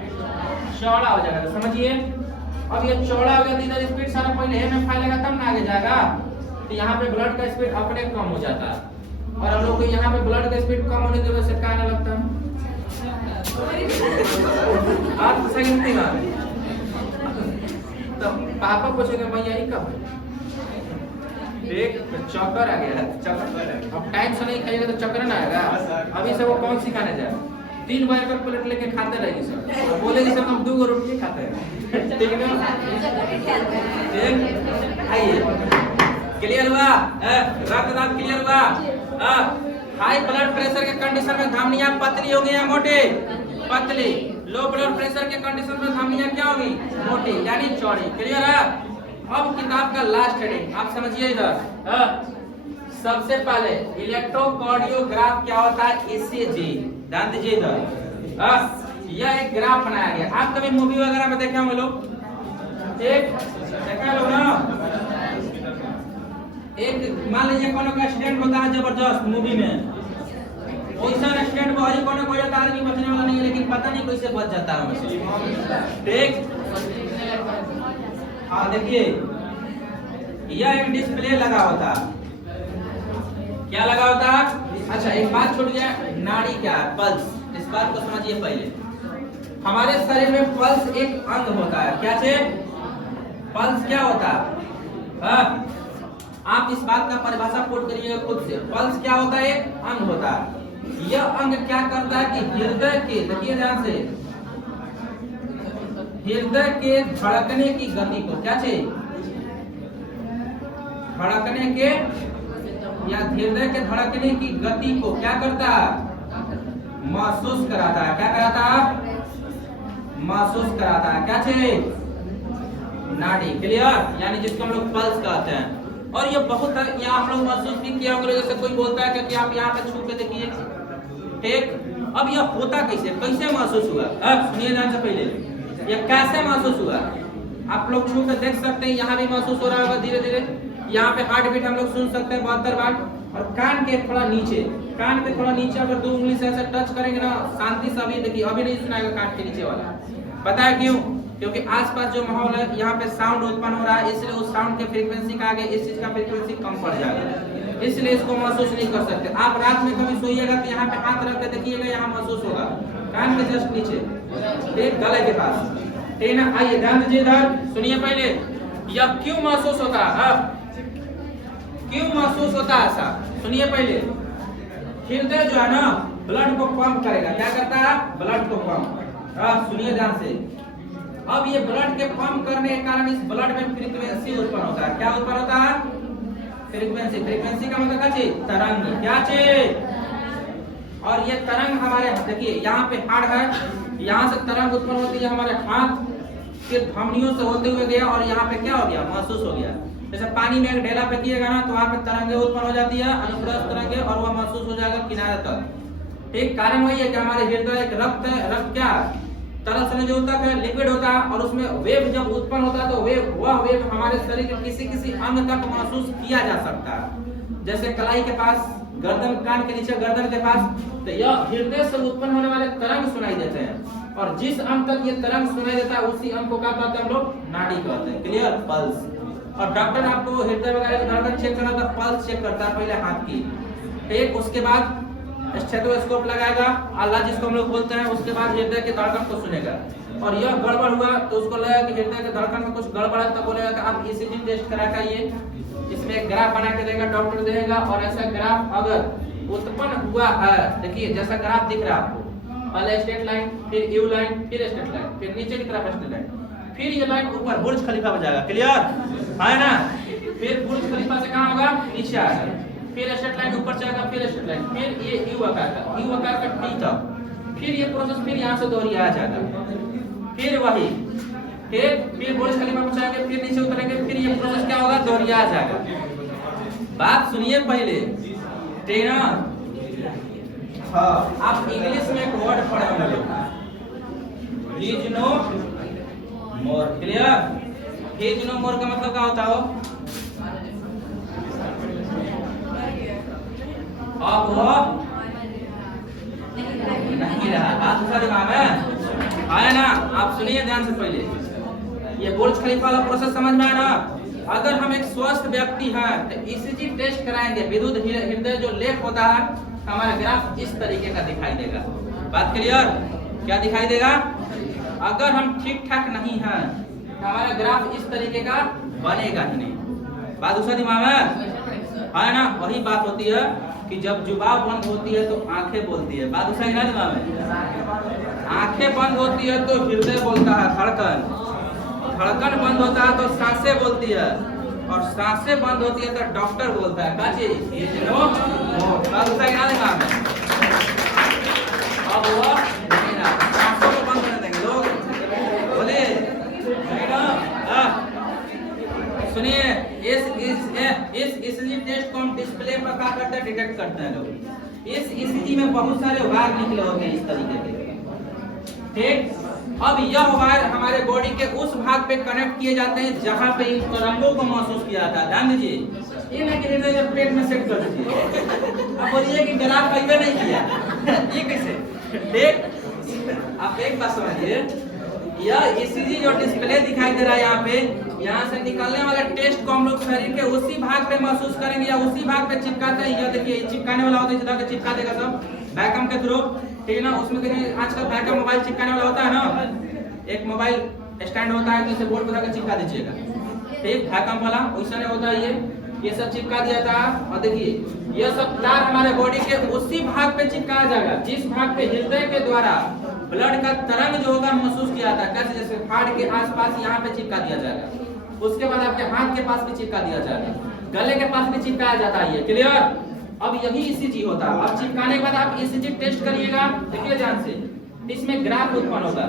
चौड़ा हो जाएगा। तो समझिए, अब ये चौड़ा हो गया, इधर स्पीड सारा पहले है में फैलेगा तब ना आगे जाएगा। तो यहाँ पे ब्लड का स्पीड अपने कम हो जाता है, और हम लोग को यहाँ पे ब्लड का स्पीड कम होने की वजह से क्या लगता है? आप सही नहीं बात। तो पापा पूछेंगे भैया ये कब? एक चक्कर आ गया, चक्कर। अब टाइम से नहीं खाइएगा तो चक्कर ना आएगा। अभी से वो कौन सिखाने जाए? 3 बार का प्लेट लेके खाते रहेगी सर, बोलेगी सर हम 2 रोटी खाते हैं, ठीक है? आइए क्लियर हुआ? रक्तदाब क्लियर हुआ? हाई ब्लड प्रेशर के कंडीशन में धमनियां पतली हो गई या मोटे? पतली। लो ब्लड प्रेशर के कंडीशन में धमनियां क्या होगी? मोटी यानी चौड़ी। क्लियर है? अब किताब का लास्ट हेडिंग आप समझिए इधर। सबसे पहले इलेक्ट्रोकार्डियोग्राफ क्या होता है? ईसीजी। ध्यान दीजिए इधर। यह एक ग्राफ बनाया गया। आप कभी मूवी वगैरह में देखे होंगे लोग? एक देखा लोग ना, एक मान लीजिए कोनो का एक्सीडेंट होता है जबरदस्त मूवी में, वैसा एक्सीडेंट में हरी कोनो कोई आदमी बचने वाला नहीं है, लेकिन पता नहीं कैसे बच जाता है उससे। ठीक, हाँ देखिए यह एक डिस्प्ले लगा होता है। क्या लगा होता है? अच्छा एक बात छूट गया, नाड़ी क्या है? पल्स। इस बात को समझिए पहले। हमारे शरीर में पल्स एक अंग होता है। क्या से? पल्स क्या होता है? आप इस बात का परिभाषा पुट करिएगा खुद से। पल्स क्या होता है? एक अंग होता है। यह अंग क्या करता है कि हृदय के, देखिए ध्यान से, हृदय के धड़कने की गति को, क्या चाहिए? धड़कने के या हृदय के धड़कने की गति को क्या करता है? महसूस कराता है। क्या कराता है? महसूस कराता है। क्या चाहिए? नाड़ी। क्लियर? यानी जिसको हम लोग पल्स कहते हैं। और ये बहुत यहाँ हम लोग महसूस भी किया होगा, जैसे कोई बोलता है कि आप यहाँ पे छू के देखिए। ठीक, अब यह होता कैसे? कैसे महसूस हुआ? सुनिए ध्यान से पहले, ये कैसे महसूस हुआ? आप लोग छू के देख सकते हैं, यहाँ भी महसूस हो रहा होगा धीरे धीरे। यहाँ पे हार्ट बीट हम लोग सुन सकते हैं 72 बार। और कान के थोड़ा नीचे, कान पे थोड़ा नीचे अगर 2 उंगली से ऐसे टच करेंगे ना, शांति से अभी देखिए, अभी नहीं सुनाएगा कान के नीचे वाला। पता है क्यों? क्योंकि आसपास जो माहौल है, यहाँ पे साउंड उत्पन्न हो रहा है, इसलिए उस साउंड के फ्रीक्वेंसी का आगे इस चीज का फ्रीक्वेंसी कम पड़ जाएगा, इसलिए इसको महसूस नहीं कर सकते। आप रात में कभी सोइएगा तो यहाँ पे हाथ रख के देखिएगा, यहाँ महसूस होगा कान के जस्ट नीचे, ठीक, गले के पास। ठीक ना? आइए ध्यान दीजिए इधर, सुनिए पहले, यह क्यों महसूस होता है? क्यों महसूस होता है ऐसा? सुनिए पहले। हृदय जो है ना, ब्लड को पंप करेगा। क्या करता है? ब्लड को पंप। सुनिए ध्यान से। अब ये ब्लड के पंप करने के कारण इस ब्लड में फ्रीक्वेंसी उत्पन्न होता है। क्या उत्पन्न होता है? फ्रीक्वेंसी। फ्रीक्वेंसी का मतलब क्या चीज? तरंग। क्या चीज? और ये तरंग हमारे, देखिए यहाँ पे हार्ट है, यहाँ से तरंग उत्पन्न होती है हमारे हाथ, फिर धमनियों से होते हुए गया और यहाँ पे क्या हो गया? महसूस हो गया। जैसे पानी में एक ढेला फेंकिएगा ना, तो वहाँ पे तरंगे उत्पन्न हो जाती है, अनुप्रस्थ तरंगे, और वह महसूस हो जाएगा किनारे तक। ठीक, कारण वही है कि हमारे हृदय एक रक्त है। रक्त क्या? तरल संयोजक है, लिक्विड होता है, और उसमें वेव जब उत्पन्न होता है तो वह वेव हमारे शरीर के किसी अंग तक महसूस किया जा सकता है। जैसे कलाई के पास, गर्दन, कान के नीचे गर्दन के पास, तो यह हृदय से उत्पन्न होने वाले तरंग सुनाई देते हैं। और जिस अंग तक ये तरंग सुनाई देता है उसी अंग को क्या कहते हैं हम लोग? नाड़ी कहते हैं। क्लियर? पल्स। और डॉक्टर आपको हृदय वगैरह की धड़कन चेक करना था, पल्स चेक करता है पहले हाथ की। ठीक, उसके बाद स्टेथोस्कोप लगाएगा, आला जिसको हम लोग बोलते हैं, उसके बाद हृदय के धड़कन को सुनेगा। और यह गड़बड़ हुआ तो उसको लगेगा कि हृदय के धड़कन में कुछ गड़बड़ है, तब बोलेगा कि आप ईसीजी टेस्ट करा के इसमें एक ग्राफ बना के देगा, डॉक्टर देगा। और ऐसा ग्राफ अगर उत्पन्न हुआ है, देखिए जैसा ग्राफ दिख रहा है आपको, पहले स्ट्रेट लाइन, फिर यू लाइन, फिर स्ट्रेट लाइन, फिर नीचे की तरफ स्ट्रेट लाइन, फिर ये लाइन ऊपर बुर्ज खलीफा पर जाएगा। क्लियर है ना? फिर बुर्ज खलीफा से कहां होगा? नीचे आएगा, फिर स्ट्रेट लाइन ऊपर जाएगा, फिर स्ट्रेट लाइन, फिर ये यू आकार का टी तक, फिर ये प्रोसेस फिर यहां से दोहराया जाएगा, फिर वही, फिर बुर्ज खलीफा पर जाएंगे, फिर नीचे उतरेंगे, फिर ये प्रोसेस क्या होगा? दोहराया जाएगा। बात सुनिए पहले, ठीक ना? हाँ, आप इंग्लिश में एक वर्ड पढ़े होंगे, हीज नो मोर। क्लियर? हीज नो मोर का मतलब क्या होता हो? अब वो नहीं रहा। बात दूसरा दिमाग है ना? आप सुनिए ध्यान से पहले, ये बुर्ज खलीफा वाला प्रोसेस समझ में आया ना? अगर हम एक स्वस्थ व्यक्ति हैं तो ईसीजी टेस्ट कराएंगे, विद्युत हृदय जो लेख होता है, हमारा ग्राफ इस तरीके का दिखाई देगा। बात क्लियर? क्या दिखाई देगा? अगर हम ठीक ठाक नहीं हैं तो हमारा ग्राफ इस तरीके का बनेगा ही नहीं। बात दूसरा दिमाग है ना? वही बात होती है कि जब जुबान बंद होती है तो आंखें बोलती है। बात दूसरा क्या दिमाग में? आंखें बंद होती है तो हृदय बोलता है, धड़कन बंद होता है तो सांसें बोलती है, और सांसें बंद होती है तो डॉक्टर बोलता है काची इज नो मोर। बात दूसरा क्या देगा हमें, अब वो नहीं ना सांसों को बंद कर देंगे लोग, बोले नहीं ना। सुनिए इस ईसीजी टेस्ट को हम डिस्प्ले पर क्या करते हैं, डिटेक्ट करते हैं लोग। इस ईसीजी में बहुत सारे वायर निकले होते हैं इस तरीके के, ठीक। अब यह वायर हमारे बॉडी के उस भाग पे कनेक्ट किए जाते हैं जहां पे इन तरंगों को महसूस किया जाता है। ध्यान दीजिए, ये ना कि हृदय पेट में सेट कर दीजिए। अब बोलिए कि ग्राफ फाइबर नहीं किया ये कैसे, ठीक। आप एक बात समझिए, यह ईसीजी जो डिस्प्ले दिखाई दे रहा है यहाँ पे, यहाँ से निकलने वाले टेस्ट को हम लोग शरीर के उसी भाग पे महसूस करेंगे या उसी भाग पे चिपकाते हैं। यह देखिए चिपकाने वाला होता है, जिधर चिपका देगा सब वैक्यूम के थ्रू, ठीक है ना। उसमें देखिए आजकल वैक्यूम मोबाइल चिपकाने वाला होता है ना, एक मोबाइल स्टैंड होता है, जिसे बोर्ड पर चिपका दीजिएगा, ठीक, वैक्यूम वाला वैसा नहीं होता है ये सब चिपका दिया था। और देखिए यह सब तार हमारे बॉडी के उसी भाग पे चिपकाया जाएगा जिस भाग पे हृदय के द्वारा ब्लड का तरंग जो होगा महसूस किया जाता है। कैसे, जैसे हार्ट के आसपास यहाँ पे चिपका दिया जाएगा, उसके बाद आपके हाथ के पास भी चिपका दिया जाएगा, गले के पास भी चिपकाया जाता है, क्लियर। अब यही ईसीजी होता है। अब चिपकाने के बाद आप ईसीजी टेस्ट करिएगा, देखिए ध्यान से, इसमें ग्राफ उत्पन्न होगा।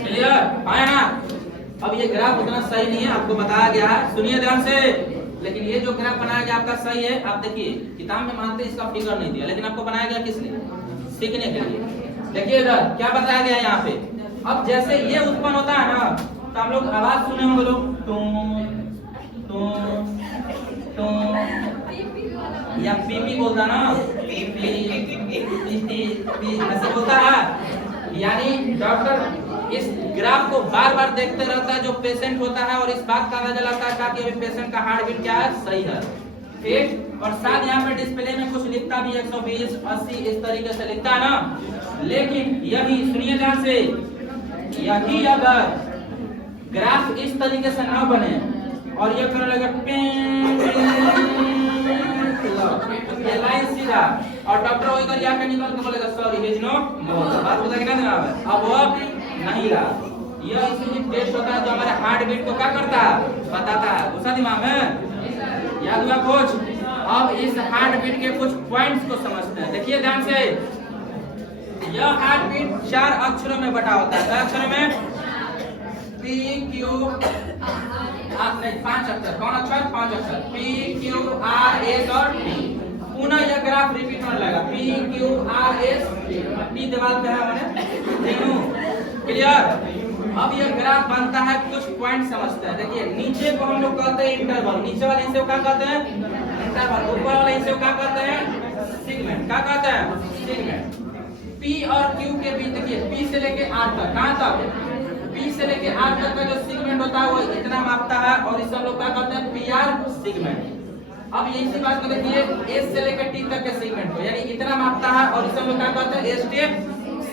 क्लियर आया ना। अब ये ग्राफ उतना सही नहीं है, आपको बताया गया है, सुनिए ध्यान से। लेकिन ये जो ग्राफ बनाया गया आपका सही है। आप देखिए किताब में मानते इसका फिगर नहीं दिया, लेकिन आपको बनाया गया किसने, सीखने के लिए। देखिए इधर क्या बताया गया यहाँ पे। अब जैसे ये उत्पन्न होता है ना, तो हम लोग आवाज सुने होंगे लोग, या पीपी बोलता ना, ऐसे बोलता है। यानी डॉक्टर इस ग्राफ को बार बार देखते रहता है जो पेशेंट होता है, और इस बात का अंदाजा लगाता है ताकि अभी पेशेंट का हार्ट बीट क्या है, सही है, ठीक। और साथ यहाँ पे डिस्प्ले में कुछ लिखता भी 120, 80 इस तरीके से लिखता है ना। लेकिन यही सुनिए ध्यान से, यही अगर ग्राफ इस तरीके से ना बने और ये करने लगे ये लाइन सीधा, और डॉक्टर वही कर जाके निकल के बोलेगा सॉरी हिज नो मोर। बात पता क्या देना है, अब वो नहीं रहा। यह ईसीजी टेस्ट होता है जो हमारे हार्ट बीट को क्या करता है, बताता है। गुस्सा दिमाग में याद हुआ कुछ। अब इस हार्ट बीट के कुछ पॉइंट्स को समझते हैं, देखिए ध्यान से। यह हार्ट बीट 4 अक्षरों में बटा होता है। क्या अक्षरों में, पी क्यू नहीं 5 अक्षर, कौन अक्षर, 5 अक्षर, पी क्यू आर एस और टी। पुनः यह ग्राफ रिपीट होने लगा, P Q R S T, दीवार पे है मैंने तीनों, क्लियर। अब यह ग्राफ बनता है, कुछ पॉइंट समझते हैं। देखिए नीचे को हम लोग कहते हैं इंटरवल, नीचे वाले हिस्से को क्या कहते हैं, इंटरवल। ऊपर वाले हिस्से को क्या कहते हैं, सेगमेंट। क्या कहते हैं, सेगमेंट। पी और क्यू के बीच देखिए, पी से लेके आर तक, कहां तक, पी से लेके आर तक का जो सेगमेंट होता है वो इतना मापता है, और इसे हम लोग क्या कहते हैं, पी आर सेगमेंट। अब इसी बात को देखिए, एस से लेकर टी तक के सेगमेंट को, यानी इतना मापता है, और इसे हम लोग क्या कहते हैं, एस टी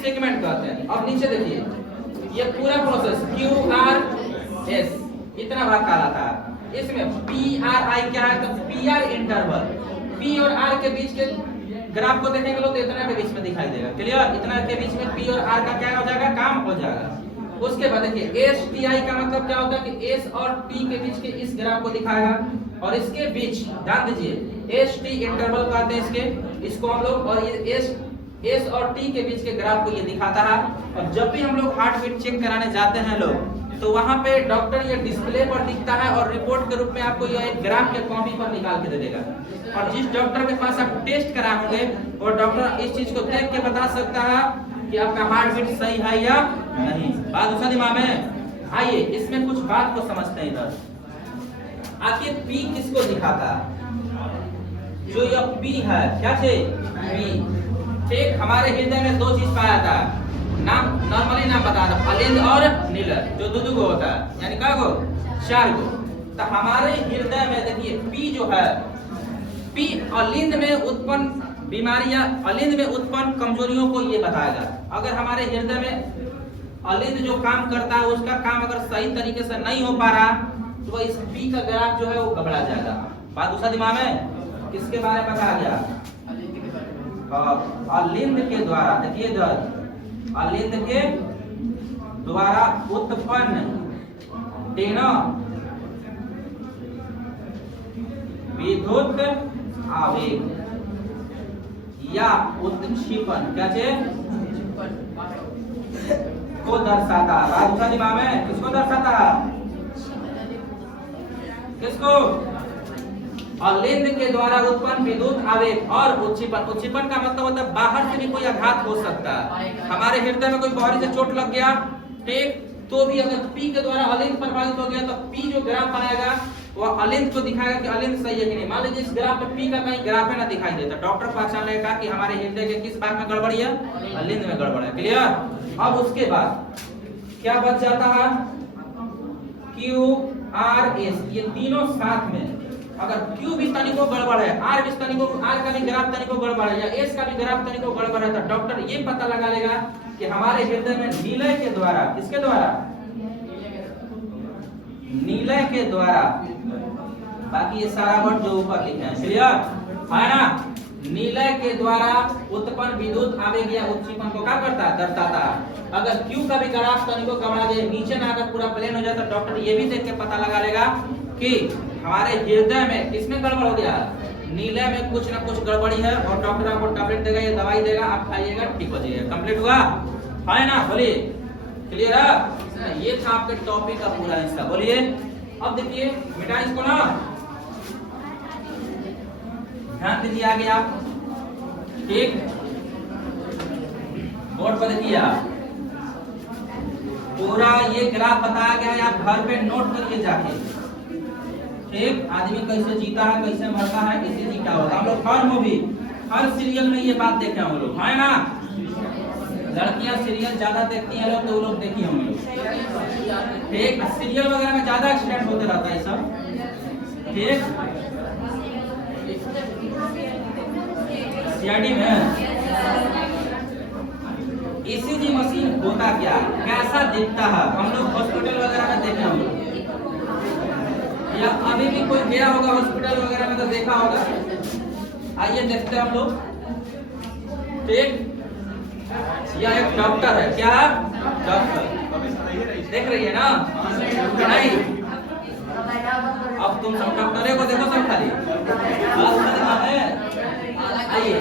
सेगमेंट कहते हैं। अब नीचे देखिए, ये पूरा प्रोसेस क्यू आर एस इतना भाग कहलाता है। इसमें पी आर आई क्या है, तो पी आर इंटरवल, पी और आर के बीच के ग्राफ को देखेंगे लोग तो इतना के बीच में दिखाई देगा, क्लियर। इतना के बीच में पी और आर का क्या हो जाएगा, काम हो जाएगा। उसके बाद देखिए एस टी आई का मतलब क्या होता है कि एस और टी के बीच के इस ग्राफ को दिखाएगा, और इसके बीच ध्यान दीजिए एस टी इंटरवल कहते हैं इसको हम लोग, और ये एस और टी के बीच के ग्राफ को ये दिखाता है। और जब भी हम लोग हार्ट बीट चेक कराने जाते हैं लोग, तो वहां पे डॉक्टर ये डिस्प्ले पर दिखता है, और रिपोर्ट के रूप में आपको ये एक ग्राफ के कॉपी पर निकाल के दे देगा। और जिस डॉक्टर के पास आप टेस्ट कराए होंगे, वो डॉक्टर इस चीज को देख के बता सकता है कि आपका हार्ट बीट सही है या नहीं। बात उसा दिमाग में। आइए इसमें कुछ बात को समझते हैं। इधर आखिर पी किसको दिखाता है, जो यह पी है, क्या है पी, ठीक। हमारे हृदय में 2 चीज पाया था, नाम नॉर्मली नाम बता था, अलिंद और नीलर, जो दो को होता है, यानी क्या को, 4 को। तो हमारे हृदय में देखिए पी जो है, पी अलिंद में उत्पन्न बीमारियां, अलिंद में उत्पन्न कमजोरियों को ये बताएगा। अगर हमारे हृदय में अलिंद जो काम करता है उसका काम अगर सही तरीके से नहीं हो पा रहा, तो इस पी का ग्राफ जो है वो गड़बड़ा जाएगा। बात दूसरा दिमाग में किसके बारे में बताया गया, अलिंद के द्वारा। देखिए इधर अलिंद के द्वारा उत्पन्न तीनों विद्युत आवेग या उत्क्षेपण क्या को दर्शाता है। बात उसका दिमाग में किसको दर्शाता है? किसको? अलिंद के द्वारा उत्पन्न विद्युत आवेग और उत्क्षेपण। उत्क्षेपण का मतलब होता है बाहर से भी कोई आघात हो सकता है। हमारे हृदय में कोई बाहरी से चोट लग गया, ठीक, तो भी अगर पी के द्वारा अलिंद प्रभावित हो गया तो पी जो ग्राफ बनाएगा वह अलिंद को दिखाएगा कि अलिंद सही है कि नहीं। मान लीजिए इस ग्राफ में पी का कहीं ग्राफ है ना दिखाई देता, डॉक्टर पहचान लेगा कि हमारे हृदय के किस भाग में गड़बड़ी है, अलिंद में गड़बड़ है। क्लियर? अब उसके बाद क्या बच जाता है? क्यू आर एस, ये तीनों साथ में अगर क्यू भी तनिको गड़बड़ है, आर भी तनिको, आर का भी ग्राफ तनिको गड़बड़ है या एस का भी ग्राफ तनिको गड़बड़ है तो डॉक्टर ये पता लगा लेगा कि हमारे हृदय में नीलय के द्वारा, किसके द्वारा? नीलय के द्वारा, बाकी ये सारा वर्ड जो ऊपर लिखे हैं, क्लियर है ना? नीलय के द्वारा उत्पन्न विद्युत आवेग या उत्क्षेपण को क्या करता है? दर्शाता है। अगर क्यू का भी ग्राफ तनिको गड़बड़ा जाए, नीचे ना अगर पूरा प्लेन हो जाए तो डॉक्टर ये भी देख के पता लगा लेगा कि हमारे हृदय में किसमें गड़बड़ हो गया, नीलय में कुछ ना कुछ गड़बड़ी है और डॉक्टर आपको टैबलेट देगा, ये दवाई देगा, आप खाइएगा, ठीक हो जाइएगा। कंप्लीट हुआ है ना? बोलिए, क्लियर है? ये था आपके टॉपिक का पूरा हिस्सा। बोलिए, अब देखिए मिटा इसको ना, ध्यान दीजिए आगे आप, ठीक, बोर्ड पर देखिए आप, पूरा ये ग्राफ बताया गया है, आप घर पे नोट करिए जाके, ठीक। आदमी कैसे जीता है, कैसे मरता है, कैसे जीता होगा। हम लोग हर मूवी, हर सीरियल में ये बात देखे हम लोग, है ना? लड़कियां सीरियल ज्यादा देखती हैं लोग, तो वो लोग देखी हम लोग, ठीक। सीरियल वगैरह में ज्यादा एक्सीडेंट होते रहता है सब, ठीक। सीआईडी में ईसीजी मशीन होता क्या, कैसा दिखता है, हम लोग हॉस्पिटल वगैरह में देखे हम लोग, या अभी भी कोई गया होगा हॉस्पिटल वगैरह में तो देखा होगा। आइए देखते हैं हम लोग, ठीक। यह एक डॉक्टर है, क्या है? डॉक्टर, देख रही है ना? नहीं, अब तुम सब डॉक्टरे को देखो सब खाली। आइए,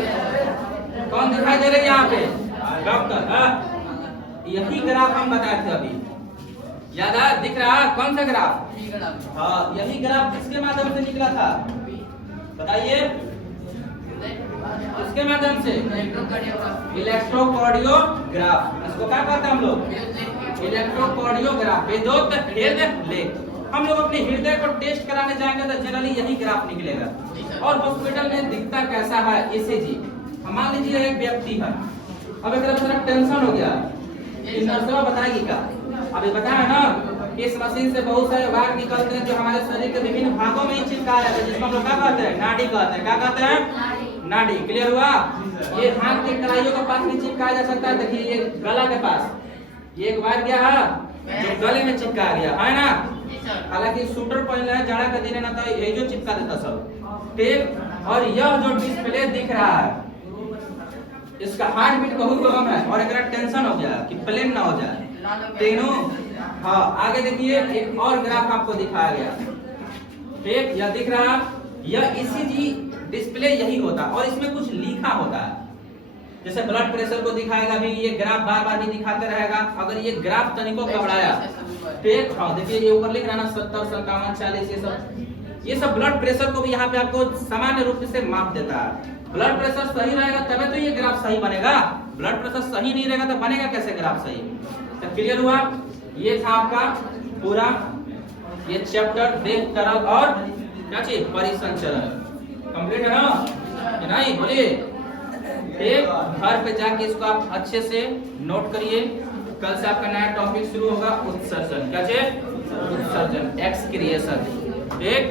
कौन दिखाई दे रहे हैं यहाँ पे? डॉक्टर। यही ग्राफ हम बताए थे अभी, याद है? दिख रहा है कौन सा ग्राफ? हाँ, यही ग्राफ किसके माध्यम से निकला था बताइए? इसके माध्यम से इलेक्ट्रोकार्डियोग्राफ, इसको क्या कहते हैं हम लोग? इलेक्ट्रोकार्डियोग्राफ, विद्युत हृदय लेख। हम लोग अपने हृदय को टेस्ट कराने जाएंगे तो जनरली यही ग्राफ निकलेगा। और हॉस्पिटल में दिखता कैसा है? ईसीजी। मान लीजिए एक व्यक्ति है, अब एक तरह टेंशन हो गया, नर्सवा बताएगी क्या? अभी बताया ना, इस मशीन से बहुत सारे भाग निकलते हैं जो हमारे शरीर के विभिन्न भागों में ही चिपकाया जाता है, जिसको हम लोग क्या कहते हैं? नाड़ी कहते हैं। क्या कहते हैं? नाड़ी। क्लियर हुआ? ये हाथ के कलाइयों के पास भी चिपकाया जा सकता है। देखिए ये गला के पास, ये एक वायर गया है जो गले में चिपका गया है ना। हालांकि सूटर पहन है, जाड़ा का दिन है ना, तो ये जो चिपका देता सब, ठीक। और यह जो डिस्प्ले दिख रहा है, इसका हार्ट बीट बहुत कम है और एक टेंशन हो गया कि प्लेन ना हो जाए, तीनों। हाँ, आगे देखिए एक और ग्राफ आपको दिखाया गया, ठीक। यह दिख रहा, यह ईसीजी डिस्प्ले यही होता और इसमें कुछ लिखा होता है, जैसे ब्लड प्रेशर को दिखाएगा भी, ये ग्राफ बार बार भी दिखाते रहेगा। अगर ये ग्राफ तनिको घबराया, ठीक। हाँ, देखिए ये ऊपर लिख रहा ना 70, 57, 40, ये सब ब्लड प्रेशर को भी यहाँ पे आपको सामान्य रूप से माप देता है। ब्लड प्रेशर सही रहेगा तभी तो ये ग्राफ सही बनेगा, ब्लड प्रेशर सही नहीं रहेगा तो बनेगा कैसे ग्राफ सही? तो क्लियर हुआ? ये था आपका पूरा ये चैप्टर देह तरल और क्या चीज? परिसंचरण। कंप्लीट है ना? नहीं? बोलिए, एक घर पे जाके इसको आप अच्छे से नोट करिए। कल से आपका नया टॉपिक शुरू होगा, उत्सर्जन। क्या चीज? उत्सर्जन, एक्सक्रिएशन, ठीक।